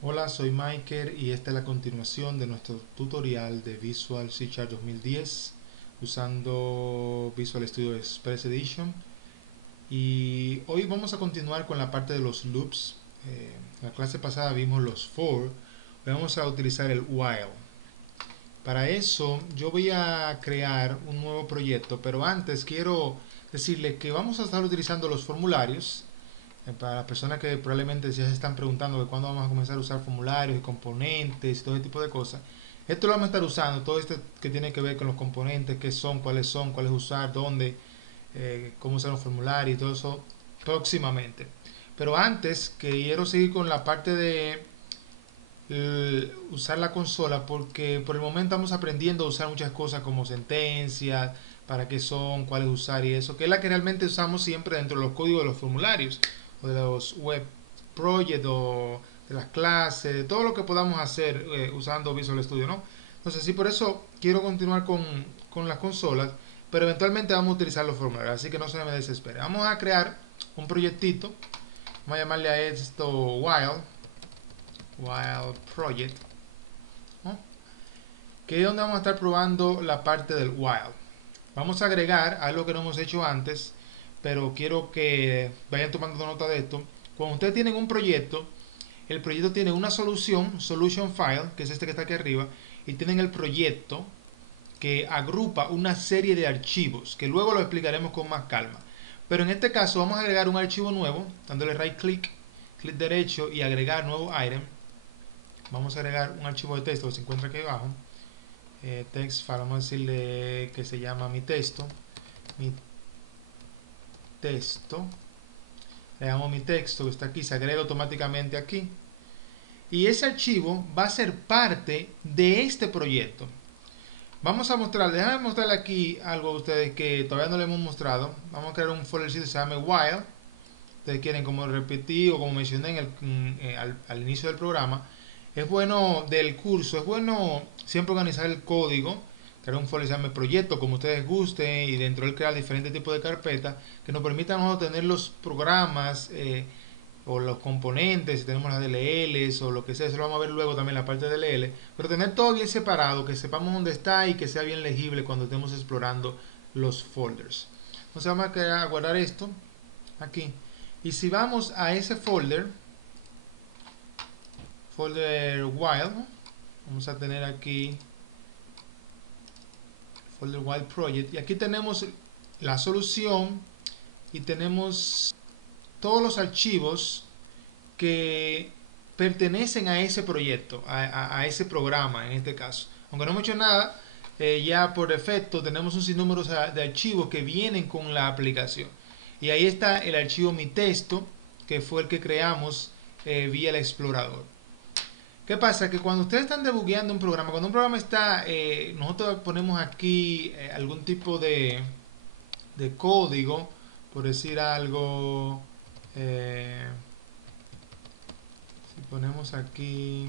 Hola, soy Michael y esta es la continuación de nuestro tutorial de Visual C Sharp 2010 usando Visual Studio Express Edition. Y hoy vamos a continuar con la parte de los loops. En la clase pasada vimos los for, hoy vamos a utilizar el while. Para eso yo voy a crear un nuevo proyecto, pero antes quiero decirle que vamos a estar utilizando los formularios. Para las personas que probablemente ya se están preguntando de cuándo vamos a comenzar a usar formularios y componentes y todo ese tipo de cosas, esto lo vamos a estar usando, todo esto que tiene que ver con los componentes, qué son, cuáles usar, dónde, cómo usar los formularios y todo eso próximamente. Pero antes quiero seguir con la parte de usar la consola porque por el momento estamos aprendiendo a usar muchas cosas como sentencias, para qué son, cuáles usar y eso, que es la que realmente usamos siempre dentro de los códigos de los formularios o de los web projects o de las clases, de todo lo que podamos hacer usando Visual Studio, ¿no? Entonces sí, por eso quiero continuar con las consolas, pero eventualmente vamos a utilizar los formularios, así que no se me desespere. Vamos a crear un proyectito, vamos a llamarle a esto while project, ¿no? Que es donde vamos a estar probando la parte del while. Vamos a agregar algo que no hemos hecho antes, pero quiero que vayan tomando nota de esto. Cuando ustedes tienen un proyecto, el proyecto tiene una solución, solution file, que es este que está aquí arriba, y tienen el proyecto que agrupa una serie de archivos, que luego lo explicaremos con más calma. Pero en este caso vamos a agregar un archivo nuevo, dándole right click, clic derecho y agregar nuevo item. Vamos a agregar un archivo de texto que se encuentra aquí abajo. Text file, vamos a decirle que se llama mi texto. Mi texto. Le damos mi texto que está aquí, se agrega automáticamente aquí. Y ese archivo va a ser parte de este proyecto. Vamos a mostrar, déjame mostrarle aquí algo a ustedes que todavía no le hemos mostrado. Vamos a crear un folder que se llama while. Ustedes quieren, como repetí o como mencioné al inicio del programa, es bueno del curso, es bueno siempre organizar el código, crear un folder que se llame proyecto, como ustedes gusten, y dentro de él crear diferentes tipos de carpetas que nos permitan tener los programas o los componentes, si tenemos las DLLs o lo que sea, eso lo vamos a ver luego también en la parte de DLL, pero tener todo bien separado, que sepamos dónde está y que sea bien legible cuando estemos explorando los folders. Entonces vamos a guardar esto aquí. Y si vamos a ese folder, folder while, vamos a tener aquí folder while project, y aquí tenemos la solución y tenemos todos los archivos que pertenecen a ese proyecto, a ese programa en este caso. Aunque no hemos hecho nada, ya por defecto tenemos un sinnúmero de archivos que vienen con la aplicación. Y ahí está el archivo mi texto, que fue el que creamos vía el explorador. ¿Qué pasa? Que cuando ustedes están debugueando un programa, cuando un programa está, nosotros ponemos aquí algún tipo de código, por decir algo, si ponemos aquí,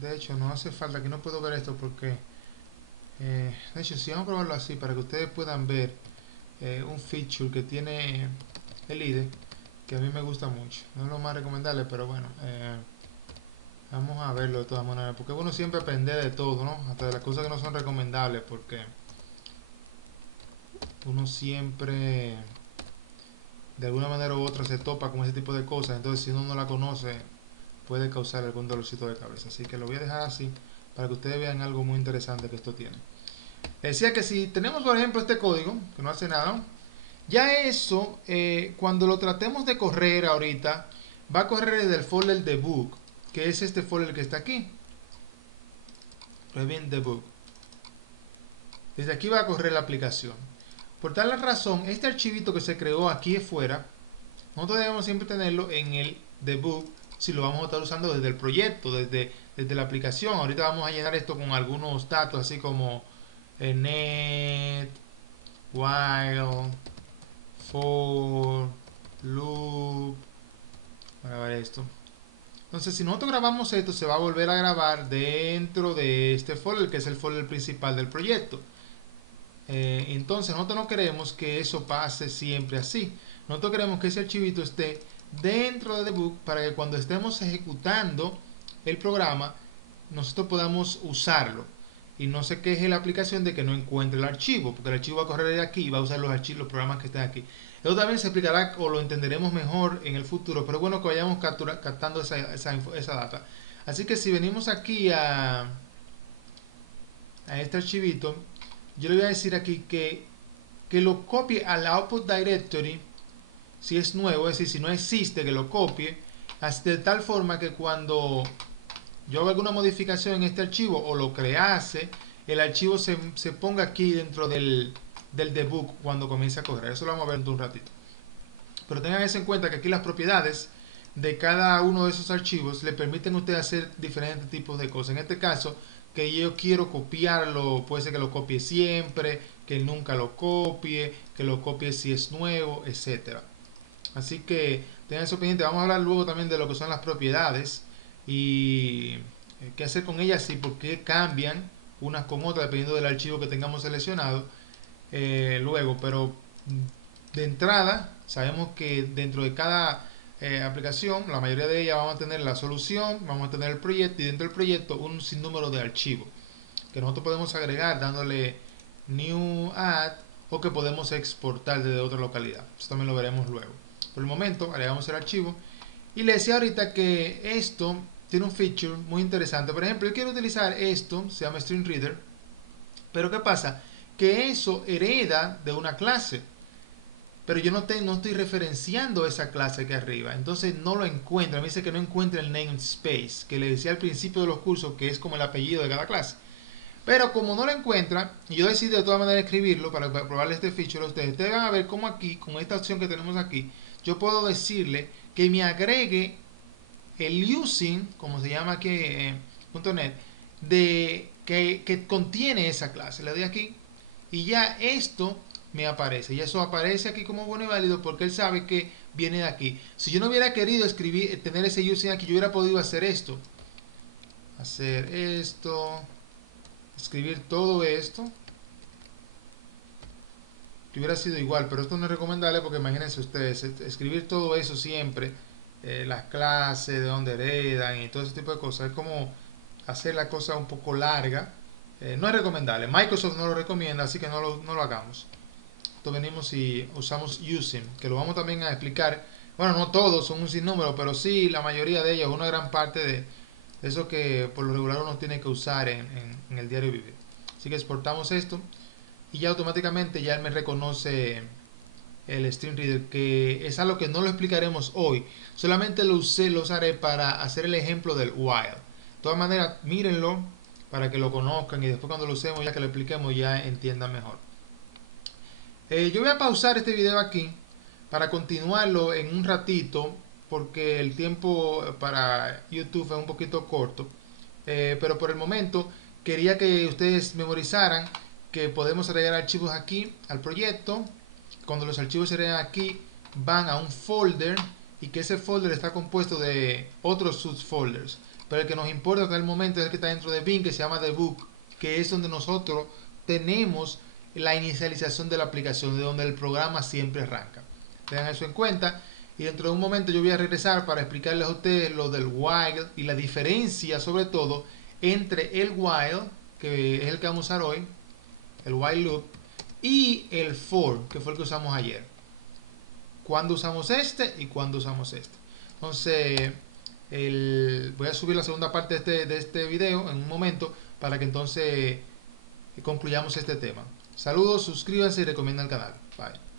de hecho no hace falta, que no puedo ver esto porque, de hecho si vamos a probarlo así para que ustedes puedan ver un feature que tiene el IDE, que a mí me gusta mucho, no es lo más recomendable, pero bueno, vamos a verlo de todas maneras, porque uno siempre aprende de todo, ¿no? Hasta de las cosas que no son recomendables, porque uno siempre de alguna manera u otra se topa con ese tipo de cosas, entonces si uno no la conoce puede causar algún dolorcito de cabeza. Así que lo voy a dejar así para que ustedes vean algo muy interesante que esto tiene. Decía que si tenemos por ejemplo este código, que no hace nada, ¿no? Ya eso, cuando lo tratemos de correr ahorita, va a correr desde el folder debug, que es este folder que está aquí. Prevent debug. Desde aquí va a correr la aplicación. Por tal razón, este archivito que se creó aquí afuera, nosotros debemos siempre tenerlo en el debug si lo vamos a estar usando desde el proyecto, desde la aplicación. Ahorita vamos a llenar esto con algunos datos así como net, while, for, loop. Para ver esto. Entonces, si nosotros grabamos esto, se va a volver a grabar dentro de este folder, que es el folder principal del proyecto. Entonces nosotros no queremos que eso pase siempre así. Nosotros queremos que ese archivito esté dentro de debug para que cuando estemos ejecutando el programa nosotros podamos usarlo y no se queje la aplicación de que no encuentre el archivo, porque el archivo va a correr de aquí y va a usar los archivos, los programas que estén aquí. Eso también se explicará o lo entenderemos mejor en el futuro, pero es bueno que vayamos captando esa data. Así que si venimos aquí a este archivito, yo le voy a decir aquí que lo copie al output directory si es nuevo, es decir, si no existe, que lo copie de tal forma que cuando yo hago alguna modificación en este archivo o lo crease, el archivo se ponga aquí dentro del debug cuando comience a correr. Eso lo vamos a ver en un ratito. Pero tengan eso en cuenta que aquí las propiedades de cada uno de esos archivos le permiten a usted hacer diferentes tipos de cosas. En este caso, que yo quiero copiarlo, puede ser que lo copie siempre, que nunca lo copie, que lo copie si es nuevo, etcétera. Así que tengan eso pendiente. Vamos a hablar luego también de lo que son las propiedades y qué hacer con ellas y por qué cambian unas con otras dependiendo del archivo que tengamos seleccionado luego. Pero de entrada sabemos que dentro de cada aplicación, la mayoría de ellas vamos a tener la solución, vamos a tener el proyecto y dentro del proyecto un sinnúmero de archivos que nosotros podemos agregar dándole new add o que podemos exportar desde otra localidad. Eso también lo veremos luego. Por el momento agregamos el archivo y le decía ahorita que esto tiene un feature muy interesante. Por ejemplo, yo quiero utilizar esto, se llama String Reader, pero ¿qué pasa? Que eso hereda de una clase, pero yo no estoy referenciando esa clase aquí arriba, entonces no lo encuentra. Me dice que no encuentra el namespace, que le decía al principio de los cursos que es como el apellido de cada clase. Pero como no lo encuentra, y yo decidí de todas maneras escribirlo para probarle este feature a ustedes. Ustedes van a ver cómo aquí, con esta opción que tenemos aquí, yo puedo decirle que me agregue el using, como se llama aquí en .NET, que contiene esa clase. Le doy aquí y ya esto me aparece. Y eso aparece aquí como bueno y válido porque él sabe que viene de aquí. Si yo no hubiera querido tener ese using aquí, yo hubiera podido hacer esto. Escribir todo esto, que hubiera sido igual, pero esto no es recomendable porque imagínense ustedes, escribir todo eso siempre, las clases, de dónde heredan y todo ese tipo de cosas, es como hacer la cosa un poco larga, no es recomendable. Microsoft no lo recomienda, así que no lo hagamos. Entonces venimos y usamos using, que lo vamos también a explicar. Bueno, no todos son un sinnúmero, pero sí la mayoría de ellos, una gran parte de eso que por lo regular uno tiene que usar en el diario vivir. Así que exportamos esto y ya automáticamente ya él me reconoce el String Reader, que es algo que no lo explicaremos hoy. Solamente lo usaré para hacer el ejemplo del while. De todas maneras, mírenlo para que lo conozcan y después cuando lo usemos, ya que lo expliquemos, ya entiendan mejor. Yo voy a pausar este video aquí para continuarlo en un ratito porque el tiempo para YouTube es un poquito corto, pero por el momento quería que ustedes memorizaran que podemos agregar archivos aquí al proyecto. Cuando los archivos se agregan aquí van a un folder y que ese folder está compuesto de otros subfolders, pero el que nos importa hasta el momento es el que está dentro de Bin, que se llama debug, que es donde nosotros tenemos la inicialización de la aplicación, de donde el programa siempre arranca. Tengan eso en cuenta. Y dentro de un momento yo voy a regresar para explicarles a ustedes lo del while y la diferencia sobre todo entre el while, que es el que vamos a usar hoy, el while loop, y el for, que fue el que usamos ayer. Cuándo usamos este y cuándo usamos este. Entonces voy a subir la segunda parte de este video en un momento para que entonces concluyamos este tema. Saludos, suscríbanse y recomienden el canal. Bye.